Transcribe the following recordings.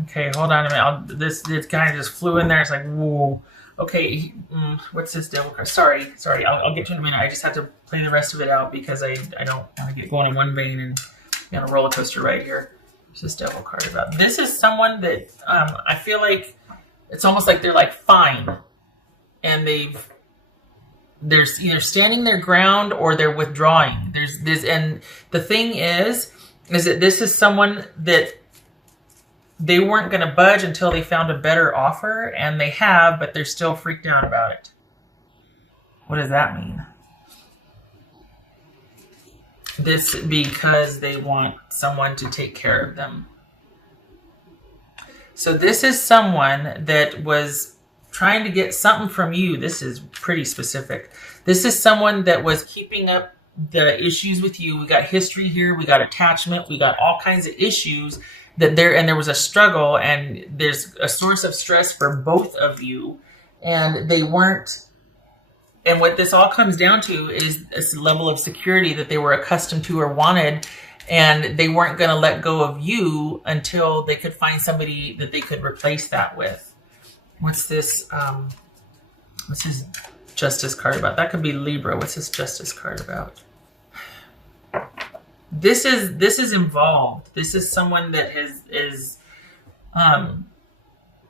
Okay, hold on a minute. This guy just flew in there. It's like, whoa. Okay, what's this devil card? Sorry. I'll get to it in a minute. I just have to play the rest of it out because I don't want to get going in one vein and be on a roller coaster right here. What's this devil card about? This is someone that I feel like it's almost like they're like fine, and they're either standing their ground or they're withdrawing. There's this, and the thing is that this is someone that they weren't going to budge until they found a better offer, and they have, but they're still freaked out about it. What does that mean? This because they want someone to take care of them. So this is someone that was trying to get something from you. This is pretty specific. This is someone that was keeping up the issues with you. We got history here. We got attachment. We got all kinds of issues that there was a struggle, and there's a source of stress for both of you, and they weren't. And what this all comes down to is this level of security that they were accustomed to or wanted, and they weren't going to let go of you until they could find somebody that they could replace that with. What's this? What's his Justice card about? That could be Libra. What's this Justice card about? This is involved. This is someone that is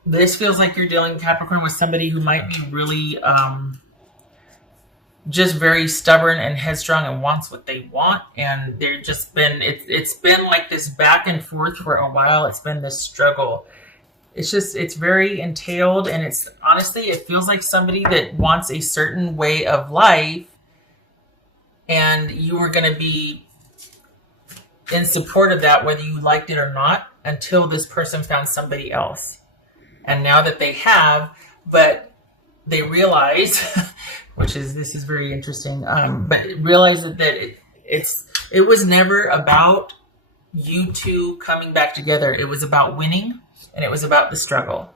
this feels like you're dealing, Capricorn, with somebody who might be really just very stubborn and headstrong and wants what they want, and they're just been it's been like this back and forth for a while. It's been this struggle. It's very entailed, and it's honestly, it feels like somebody that wants a certain way of life, and you were going to be in support of that, whether you liked it or not, until this person found somebody else. And now that they have, but they realize, this is very interesting, but realize that it was never about you two coming back together. It was about winning, and it was about the struggle.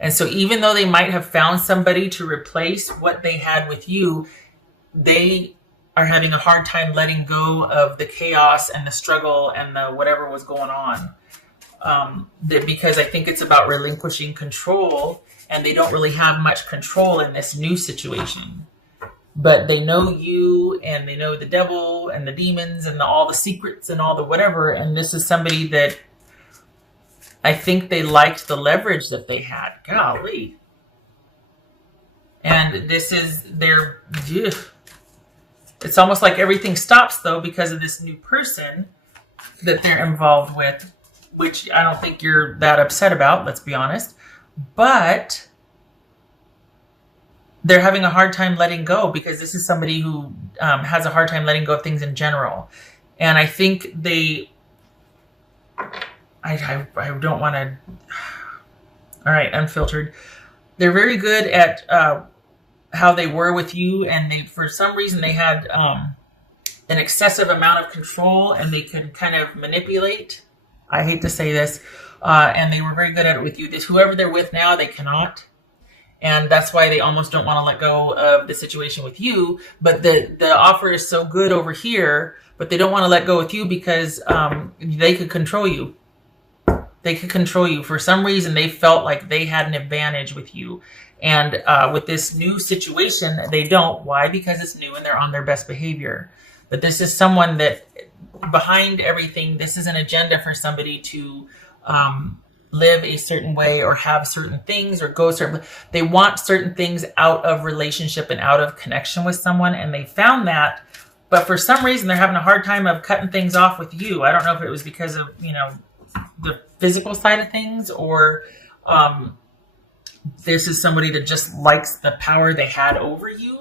And so even though they might have found somebody to replace what they had with you, they are having a hard time letting go of the chaos and the struggle and the whatever was going on. Because I think it's about relinquishing control, and they don't really have much control in this new situation. But they know you, and they know the devil and the demons and all the secrets and all the whatever. And this is somebody that I think they liked the leverage that they had. Golly. And this is their... Ugh. It's almost like everything stops, though, because of this new person that they're involved with, which I don't think you're that upset about, let's be honest. But they're having a hard time letting go, because this is somebody who has a hard time letting go of things in general. And I think I don't want to... All right, unfiltered. They're very good at... how they were with you, and they, for some reason, they had an excessive amount of control, and they could kind of manipulate. I hate to say this, and they were very good at it with you. Whoever they're with now, they cannot, and that's why they almost don't want to let go of the situation with you. But the offer is so good over here, but they don't want to let go with you because they could control you. They could control you. For some reason, they felt like they had an advantage with you. And with this new situation, they don't. Why? Because it's new and they're on their best behavior. But this is someone that, behind everything, this is an agenda for somebody to live a certain way or have certain things or go certain... They want certain things out of relationship and out of connection with someone, and they found that. But for some reason, they're having a hard time of cutting things off with you. I don't know if it was because of, the physical side of things, or... this is somebody that just likes the power they had over you,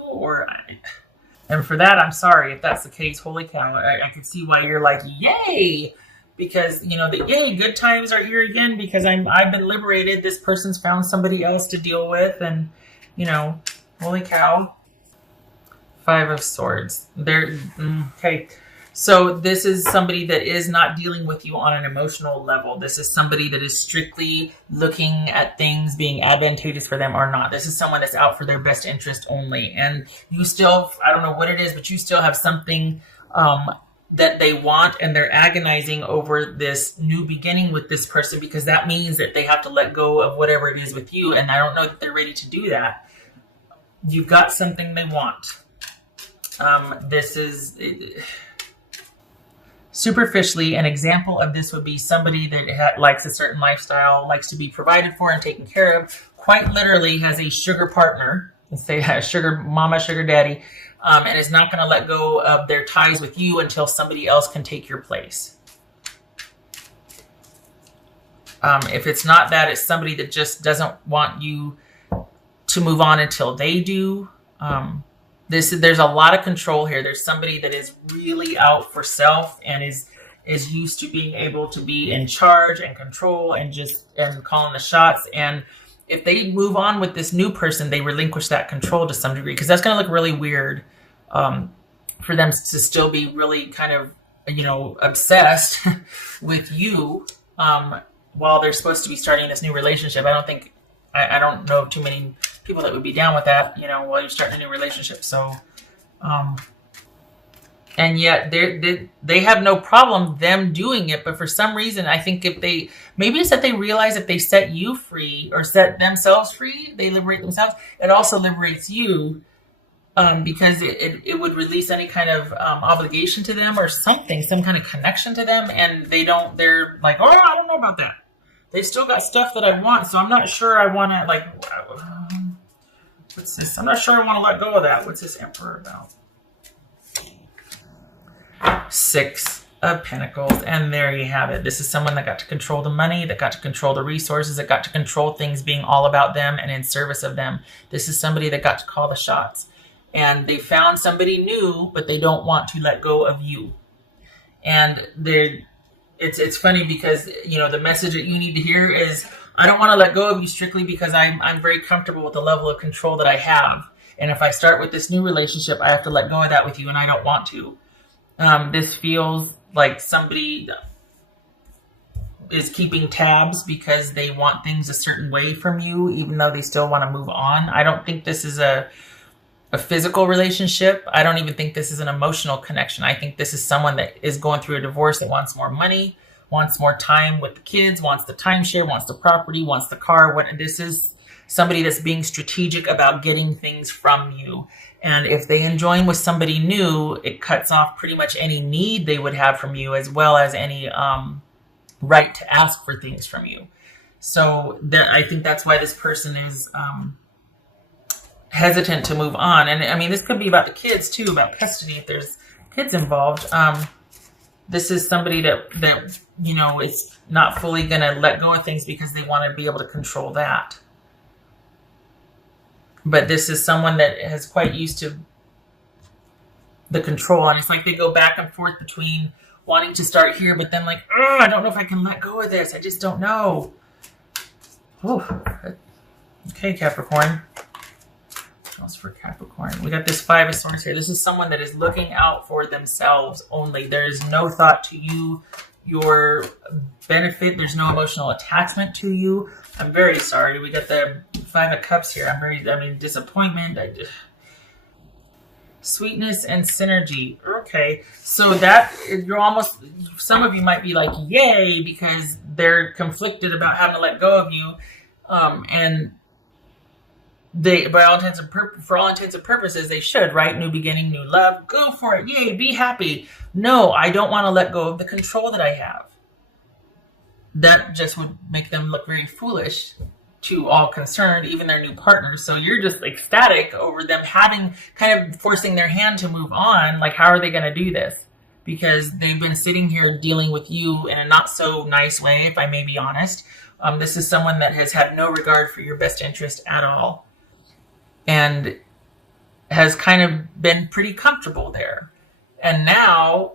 and for that, I'm sorry if that's the case. Holy cow. I can see why you're like, yay, because, the yay, good times are here again, because I've been liberated. This person's found somebody else to deal with, and, holy cow. 5 of Swords. Okay. So this is somebody that is not dealing with you on an emotional level. This is somebody that is strictly looking at things being advantageous for them or not. This is someone that's out for their best interest only. And you still, I don't know what it is, but you still have something that they want, and they're agonizing over this new beginning with this person because that means that they have to let go of whatever it is with you. And I don't know that they're ready to do that. You've got something they want. This is superficially an example of this would be somebody that likes a certain lifestyle, likes to be provided for and taken care of, quite literally has a sugar partner, let's say a sugar mama, sugar daddy, and is not going to let go of their ties with you until somebody else can take your place. If it's not that, it's somebody that just doesn't want you to move on until they do. There's a lot of control here. There's somebody that is really out for self and is used to being able to be in charge and control and calling the shots. And if they move on with this new person, they relinquish that control to some degree, because that's going to look really weird for them to still be really kind of, obsessed with you while they're supposed to be starting this new relationship. I don't know too many people that would be down with that, while you're starting a new relationship. So, and yet they have no problem them doing it. But for some reason, I think maybe it's that they realize if they set you free or set themselves free, they liberate themselves. It also liberates you, because it would release any kind of obligation to them or something, some kind of connection to them. And they're like, oh, I don't know about that. They still got stuff that I want, so I'm not sure I want to, what's this? I'm not sure I want to let go of that. What's this Emperor about? 6 of Pentacles, and there you have it. This is someone that got to control the money, that got to control the resources, that got to control things being all about them and in service of them. This is somebody that got to call the shots. And they found somebody new, but they don't want to let go of you. And it's funny because, the message that you need to hear is, I don't want to let go of you strictly because I'm very comfortable with the level of control that I have. And if I start with this new relationship, I have to let go of that with you, and I don't want to. This feels like somebody is keeping tabs because they want things a certain way from you, even though they still want to move on. I don't think this is a physical relationship. I don't even think this is an emotional connection. I think this is someone that is going through a divorce that wants more money, wants more time with the kids, wants the timeshare, wants the property, wants the car. This is somebody that's being strategic about getting things from you. And if they join with somebody new, it cuts off pretty much any need they would have from you, as well as any right to ask for things from you. So I think that's why this person is hesitant to move on. And I mean, this could be about the kids too, about custody if there's kids involved. This is somebody that is not fully going to let go of things because they want to be able to control that. But this is someone that is quite used to the control. And it's like they go back and forth between wanting to start here, but then like, oh, I don't know if I can let go of this. I just don't know. Ooh. Okay, Capricorn. For Capricorn, we got this 5 of Swords here. This is someone that is looking out for themselves only. There is no thought to you, your benefit. There's no emotional attachment to you. I'm very sorry. We got the 5 of Cups here. Disappointment. Sweetness and synergy. Okay, so that some of you might be like, yay, because they're conflicted about having to let go of you, and they, for all intents and purposes, they should, right? New beginning, new love. Go for it. Yay, be happy. No, I don't want to let go of the control that I have. That just would make them look very foolish to all concerned, even their new partners. So you're just ecstatic over them kind of forcing their hand to move on. Like, how are they going to do this? Because they've been sitting here dealing with you in a not so nice way, if I may be honest. This is someone that has had no regard for your best interest at all, and has kind of been pretty comfortable there. And now,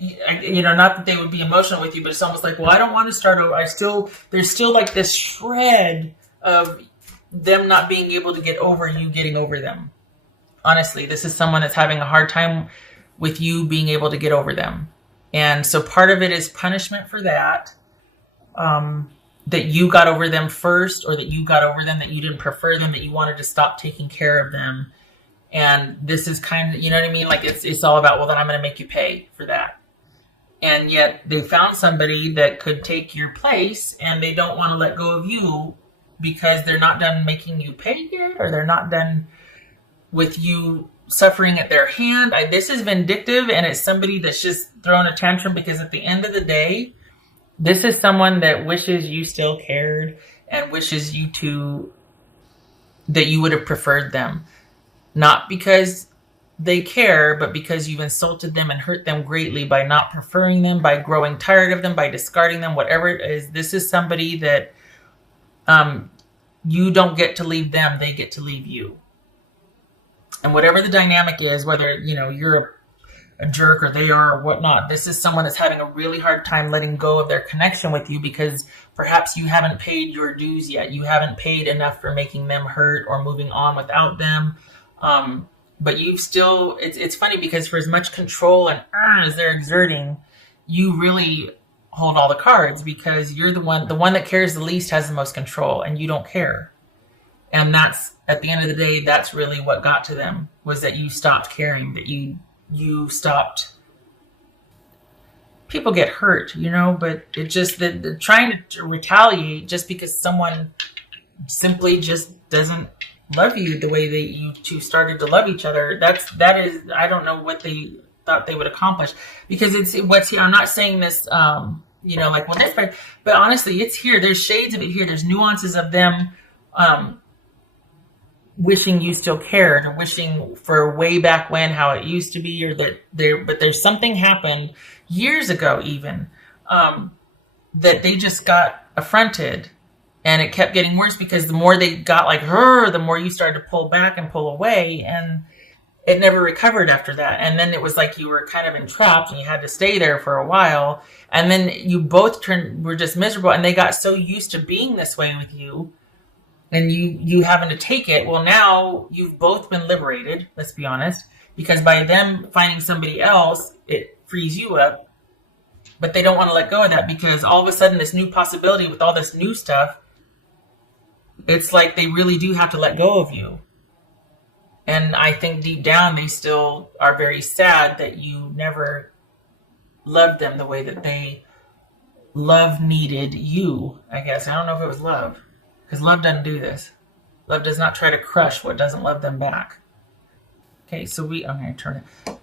not that they would be emotional with you, but it's almost like, well, I don't want to start over. There's still like this shred of them not being able to get over you getting over them. Honestly, this is someone that's having a hard time with you being able to get over them. And so part of it is punishment for that. That you got over them first, or that you got over them, that you didn't prefer them, that you wanted to stop taking care of them. And this is kind of, you know what I mean? Like it's all about, well, then I'm going to make you pay for that. And yet they found somebody that could take your place, and they don't want to let go of you because they're not done making you pay yet, or they're not done with you suffering at their hand. This is vindictive, and it's somebody that's just throwing a tantrum because at the end of the day, this is someone that wishes you still cared and wishes that you would have preferred them. Not because they care, but because you've insulted them and hurt them greatly by not preferring them, by growing tired of them, by discarding them, whatever it is. This is somebody that you don't get to leave them, they get to leave you. And whatever the dynamic is, whether you're a jerk or they are or whatnot, this is someone that's having a really hard time letting go of their connection with you because perhaps you haven't paid your dues yet. You haven't paid enough for making them hurt or moving on without them. But you've still, it's funny because for as much control and as they're exerting, you really hold all the cards because you're the one that cares the least has the most control, and you don't care. And that's, at the end of the day, that's really what got to them, was that you stopped caring, that you stopped. People get hurt, but it just, the trying to retaliate just because someone simply just doesn't love you the way that you two started to love each other. That is, I don't know what they thought they would accomplish, because it's what's here. I'm not saying this, like when this, but honestly, it's here. There's shades of it here. There's nuances of them, wishing you still cared, or wishing for way back when how it used to be, or that but there's something happened years ago even, that they just got affronted, and it kept getting worse because the more they got like her, the more you started to pull back and pull away, and it never recovered after that. And then it was like you were kind of entrapped and you had to stay there for a while, and then you both were just miserable, and they got so used to being this way with you, and you having to take it. Well, now you've both been liberated, let's be honest, because by them finding somebody else, it frees you up. But they don't want to let go of that because all of a sudden this new possibility with all this new stuff, it's like they really do have to let go of you. And I think deep down they still are very sad that you never loved them the way that they needed you, I guess. I don't know if it was love. Because love doesn't do this. Love does not try to crush what doesn't love them back. Okay, so I'm going to turn it.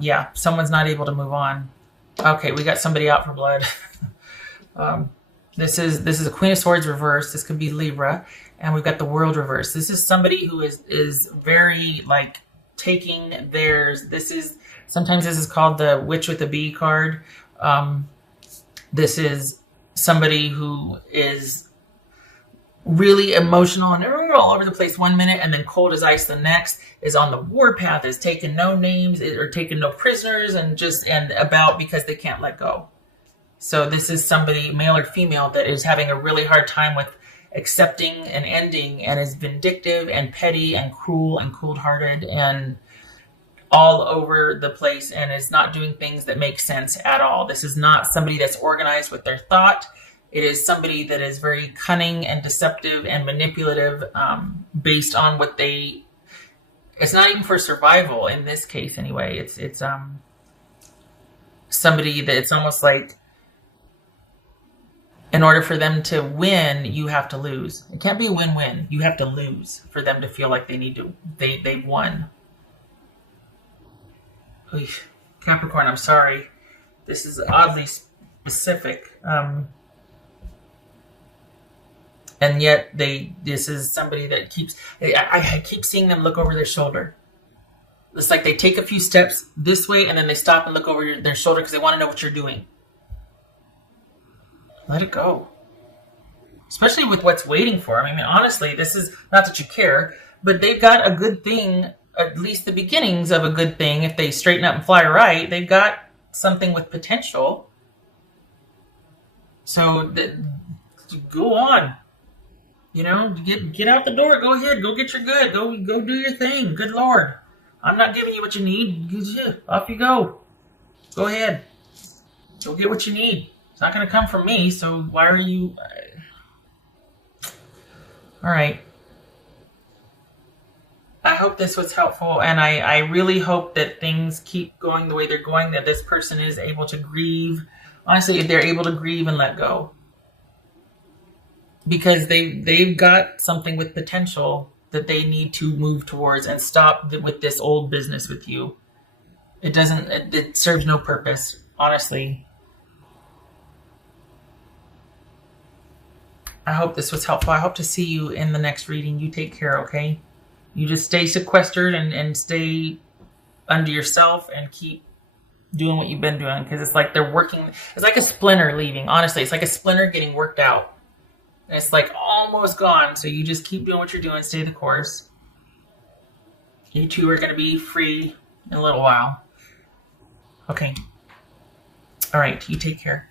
Yeah, someone's not able to move on. Okay, we got somebody out for blood. This is a Queen of Swords reverse. This could be Libra. And we've got the World reverse. This is somebody who is very, like, taking theirs. Sometimes this is called the Witch with a Bee card. This is somebody who is really emotional and all over the place one minute, and then cold as ice the next, is on the warpath, is taking no names or taking no prisoners, and about because they can't let go. So this is somebody, male or female, that is having a really hard time with accepting an ending, and is vindictive and petty and cruel and cold-hearted and all over the place, and is not doing things that make sense at all. This is not somebody that's organized with their thought. It is somebody that is very cunning and deceptive and manipulative, based on what it's not even for survival in this case anyway. It's somebody that it's almost like in order for them to win, you have to lose. It can't be a win-win. You have to lose for them to feel like they've won. Capricorn, I'm sorry. This is oddly specific. And yet this is somebody that I keep seeing them look over their shoulder. It's like they take a few steps this way and then they stop and look over their shoulder because they want to know what you're doing. Let it go. Especially with what's waiting for them. I mean, honestly, this is not that you care, but they've got a good thing, at least the beginnings of a good thing. If they straighten up and fly right, they've got something with potential. So go on. Get out the door. Go ahead. Go get your good. Go do your thing. Good Lord. I'm not giving you what you need. Off you go. Go ahead. Go get what you need. It's not going to come from me, so why are you... All right. I hope this was helpful, and I really hope that things keep going the way they're going, that this person is able to grieve. Honestly, they're able to grieve and let go. Because they've got something with potential that they need to move towards and stop with this old business with you. It serves no purpose, honestly. I hope this was helpful. I hope to see you in the next reading. You take care, okay? You just stay sequestered and stay under yourself and keep doing what you've been doing, because it's like they're working. It's like a splinter leaving. Honestly, it's like a splinter getting worked out. And it's like almost gone. So you just keep doing what you're doing. Stay the course. You two are going to be free in a little while. Okay. All right. You take care.